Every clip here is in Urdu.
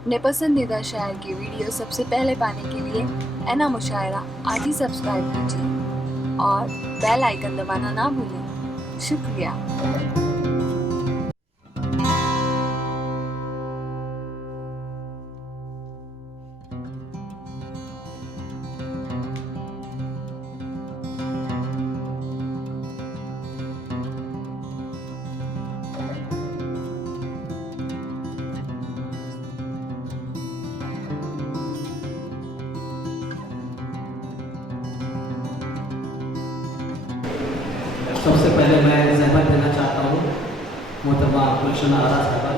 اپنے پسندیدہ شاعر کی ویڈیو سب سے پہلے پانے کے لیے اینا مشاعرہ آج ہی سبسکرائب کیجیے اور بیل آئیکن دبانا نہ بھولیں۔ شکریہ۔ سب سے پہلے میں زحمت دینا چاہتا ہوں محترمہ گلشن آرا صاحبہ،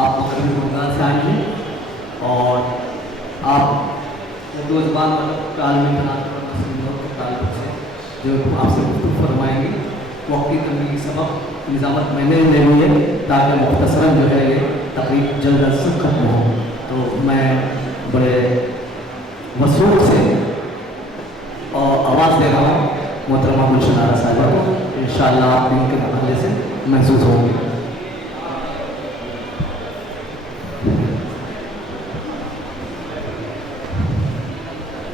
آپ مغربی بنگال سے آئی ہیں اور آپ اردو زبان مطلب عالمی تناظر کے تعلق سے جو آپ سے گفتگو فرمائیں گے، وقت کی کمی کی سبب نظامت میں نے لے لی ہے تاکہ مختصراً جو ہے یہ تقریب جلد از جلد ختم ہو، تو میں بڑے وسوخ سے اور آواز دے رہا ہوں محترمہ گلشن آرا صاحبہ کو، انشاءاللہ آپ ان کے محلے سے محسوس ہوں گے۔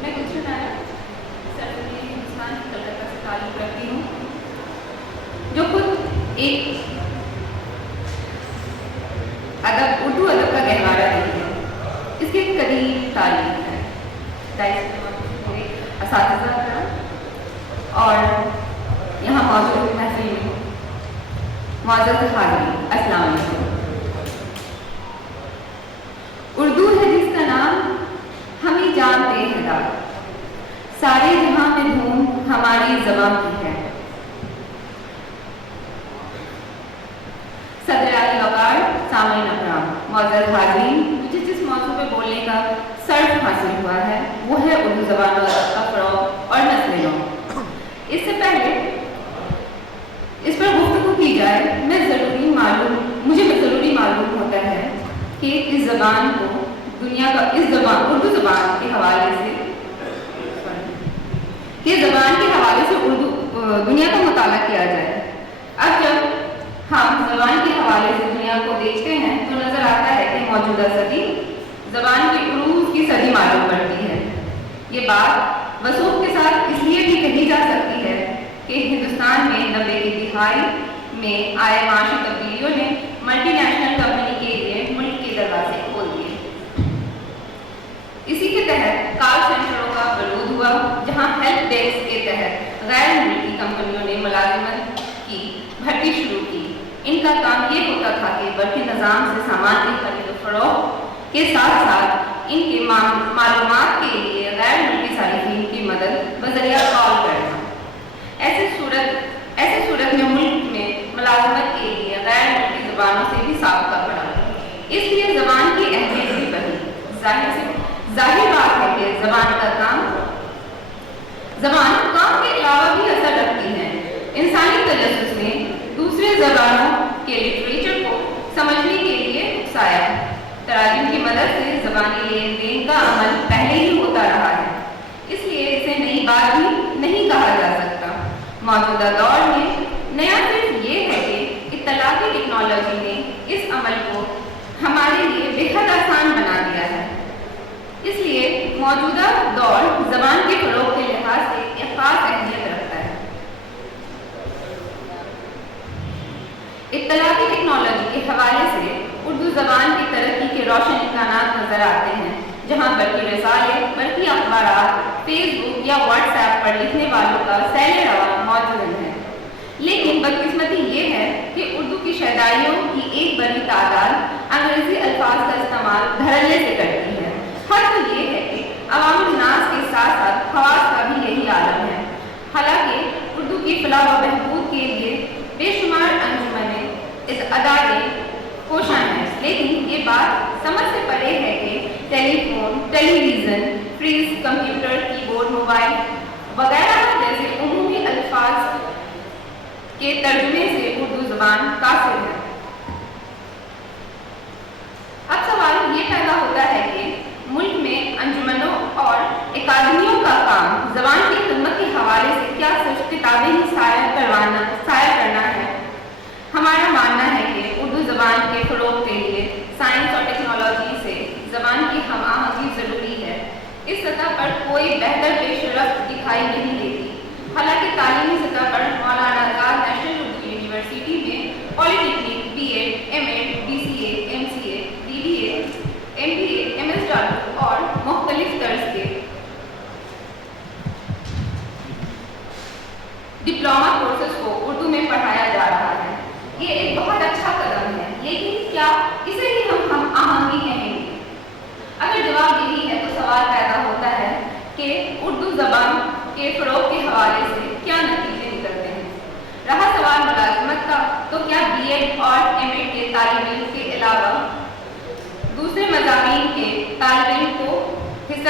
میں گلشن آرا سرکاری ہندوستان کی کلکتہ سے تعلق کرتی ہوں، جو خود ایک اردو ادب کا گہوارہ رہی ہے۔ اس کے قریب تعلیم ہے میرے اساتذہ کا اور یہاں موجود محفل میں معزز حاضرین، السلام علیکم۔ اردو ہے جس کا نام ہمیں جانتے ہیں داد، سارے جہاں میں دھوم ہماری زبان کی ہے۔ صدر علی وقار، سامعین اکرام، معزز حاضرین، مجھے جس موضوع پہ بولنے کا شرف حاصل ہوا ہے وہ ہے اردو زبان و ادب کا فروغ اور نسل نو۔ اس سے پہلے اس پر گفتگو کی جائے مجھے ضروری معلوم ہوتا ہے کہ اس زبان کو اردو زبان کے حوالے سے اردو دنیا کا مطالعہ کیا جائے۔ اب جب ہم زبان کے حوالے سے دنیا کو دیکھتے ہیں تو نظر آتا ہے کہ موجودہ صدی زبان کی عروج کی صدی معلوم پڑتی ہے۔ یہ بات وثوق کے ساتھ اس لیے بھی کہی جا سکتی ہے کہ ہندوستان میں 90 کی دہائی میں آئے معاشی تبدیلیوں نے ملٹی نیشنل کمپنی کے لیے ملک کے دروازے کھول دیے۔ اسی کے تحت کال سینٹروں کا ولود ہوا، جہاں ہیلپ ڈیسک کے تحت غیر ملکی کمپنیوں نے ملازمت کی بھرتی شروع کی۔ ان کا کام یہ ہوتا تھا کہ برقی نظام سے سامان کی خرید و فروخت کے ساتھ ساتھ ان کے معلومات کے لیے غیر ملکی صارفین کی مدد بذریعہ کال کرنا۔ ایسے صورت میں ملک میں ملازمت کے لیے غیر ملکی زبانوں سے بھی سابقہ پڑا، اس لیے زبان کی اہمیت بھی بڑھی۔ ظاہر بات ہے کہ زبان کام کے علاوہ بھی اثر رکھتی ہے۔ انسانی تجسس نے دوسرے زبانوں کے لٹریچر کو سمجھنے کے لیے اکسایا۔ تراجم کی مدد سے زبانی لین دین کا عمل پہلے ہی ہوتا رہا ہے، اس لیے اسے نئی بات بھی نہیں کہا جا سکتا۔ موجودہ دور میں نیا صرف یہ ہے کہ اطلاعاتی ٹیکنالوجی نے اس عمل کو ہمارے لیے بے حد آسان بنا دیا ہے۔ اس لیے موجودہ دور زبان کے فروغ کے لحاظ سے ایک خاص اہمیت رکھتا ہے۔ اطلاعاتی ٹیکنالوجی کے حوالے سے اردو زبان کی ترقی کے روشن امکانات نظر آتے ہیں، جہاں برقی رسالے، برقی اخبارات، فیس بک یا واٹس ایپ پر لکھنے والوں کا سیل رواں موجود ہے۔ لیکن بدقسمتی یہ ہے کہ اردو کی شائداریوں کی ایک بڑی تعداد انگریزی الفاظ کا استعمال دھڑلے سے کرتی ہے۔ حق یہ ہے کہ عوام الناس کے ساتھ ساتھ خواص کا بھی یہی عالم ہے۔ حالانکہ اردو کی فلاح و بہبود کے لیے بے شمار انجمنیں ادارے کوشاں ہیں، لیکن یہ بات سمجھ سے پرے ہے کہ ٹیلی فون، ٹیلی ویژن، فریج، کمپیوٹر، کی بورڈ، موبائل وغیرہ جیسے عمومی الفاظ کے ترجمے سے اردو زبان کافر ہے۔ اب سوال یہ پیدا ہوتا ہے کہ ملک میں انجمنوں اور اکادمیوں کا کام زبان کی خدمت کے حوالے سے کیا صرف کتابیں ہی شائع کرنا ہے؟ ہمارا ماننا ہے کہ اردو زبان کے فروغ کے لیے سائنس اور ٹیکنالوجی سے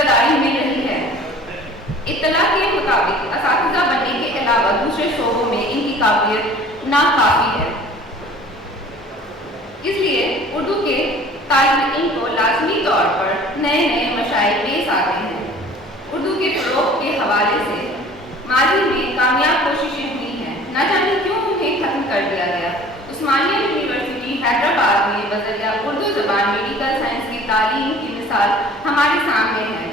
حصہ داری مل رہی ہے۔ اطلاع کے مطابق اساتذہ بننے کے علاوہ دوسرے شعبوں میں ان کی قابلیت ناکافی ہے۔ اس لیے اردو کے طالب علم کو لازمی طور پر نئے نئے مسائل پیش آتے ہیں۔ اردو کے فروغ کے حوالے سے ماضی میں کامیاب کوششیں ہوئی ہیں، نہ جانے کیوں انہیں ختم کر دیا گیا۔ عثمانیہ یونیورسٹی حیدرآباد میں بذریعہ اردو زبان میڈیکل سائنس کی تعلیم کی مثال ہمارے سامنے ہے۔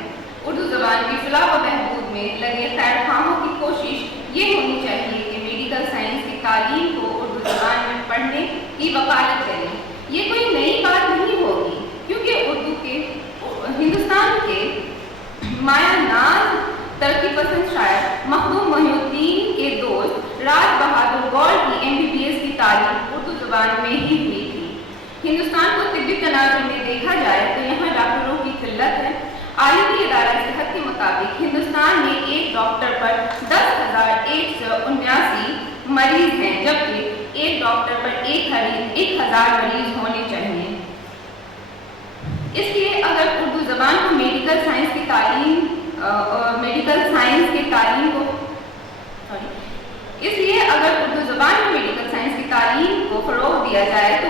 اردو زبان کی فلاح و بہبود میں لگے خیر خواہوں کی کوشش یہ ہونی چاہیے کہ میڈیکل سائنس کی تعلیم کو اردو زبان میں پڑھنے کی وکالت کریں۔ یہ کوئی نئی بات نہیں ہوگی، کیونکہ اردو کے ہندوستان کے مایہ ناز ترقی پسند شاعر مخدوم محی الدین کے دوست راج بہادر گوڑ کی MBBS کی تعلیم اردو زبان میں ہی ہوئی تھی۔ ہندوستان کو طبی تناظر میں دیکھا جائے تو یہاں ڈاکٹروں کی قلت ہے۔ عالمی ادارہ صحت کے مطابق ہندوستان میں ایک ڈاکٹر پر 10,179 مریض ہیں، جبکہ ایک ڈاکٹر پر 1,000 مریض ہونے چاہیے۔ اس لیے اگر اردو زبان کو میڈیکل سائنس کی تعلیم کو فروغ دیا جائے تو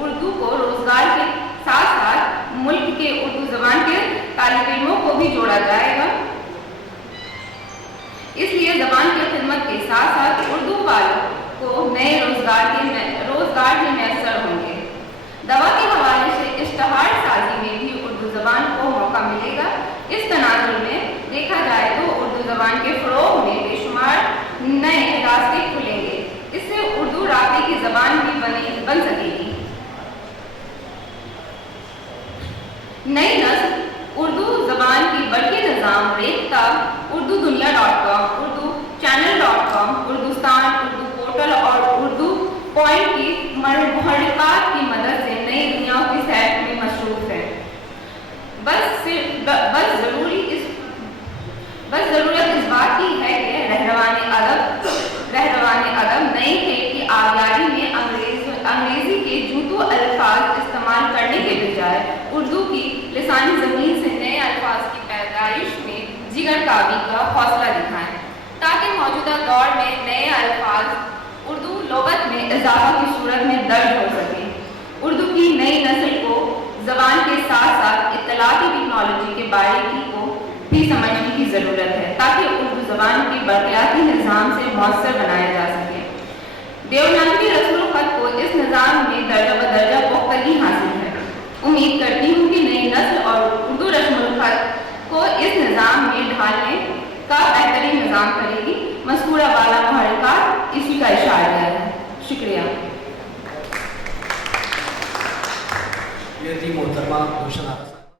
اردو کو روزگار کے ساتھ ساتھ ملک کے اردو زبان کے طالب علموں کو بھی جوڑا جائے گا۔ اس لیے زبان کی خدمت کے ساتھ ساتھ اردو والوں کو نئے روزگار بھی میسر ہوں گے۔ دوا کے حوالے سے اشتہار سازی میں بھی اردو زبان کو موقع ملے گا۔ اس تناظر میں دیکھا جائے تو اردو زبان کے فروغ میں بے شمار نئے راستے کھلیں گے۔ اس سے اردو رابطے کی زبان بھی بن سکے گی۔ نئی نسل اردو زبان کی بڑھتی نظام ریختہ اردو دنیا.com، اردو چینل.com، اردوستان، اردو پورٹل اور اردو پوائنٹ کی محرکات کی مدد سے نئی دنیا کی سیر میں مصروف ہے۔ بس ضرورت اس بات کی ہے کہ رہروان ادب نئی کھیل کی آبیاری میں انگریزی کے جوتو الفاظ استعمال کرنے کے بجائے اردو کی لسانی زمین سے نئے الفاظ کی پیدائش میں جگر کاوی کا حوصلہ دکھائیں، تاکہ موجودہ دور میں نئے الفاظ اردو لغت میں اضافہ کی صورت میں درج ہو سکیں۔ اردو کی نئی نسل کو زبان کے ساتھ ساتھ اطلاعاتی ٹیکنالوجی کے باریکی کو بھی سمجھنے کی ضرورت ہے، تاکہ اردو زبان کے برقیاتی نظام سے مؤثر بنایا جا سکے۔ دیوناگری رسم الخط کو اس نظام میں درجہ بدرجہ پختگی حاصل ہے۔ امید کرتی ہوں کہ نئی نسل اور اردو رسم الخط کو اس نظام میں ڈھالنے کا بہترین نظام کرے گی۔ مذکورہ والا محرکات اسی کا اشارہ ہے۔ شکریہ۔ یہ تھی محترمہ روشن آرا۔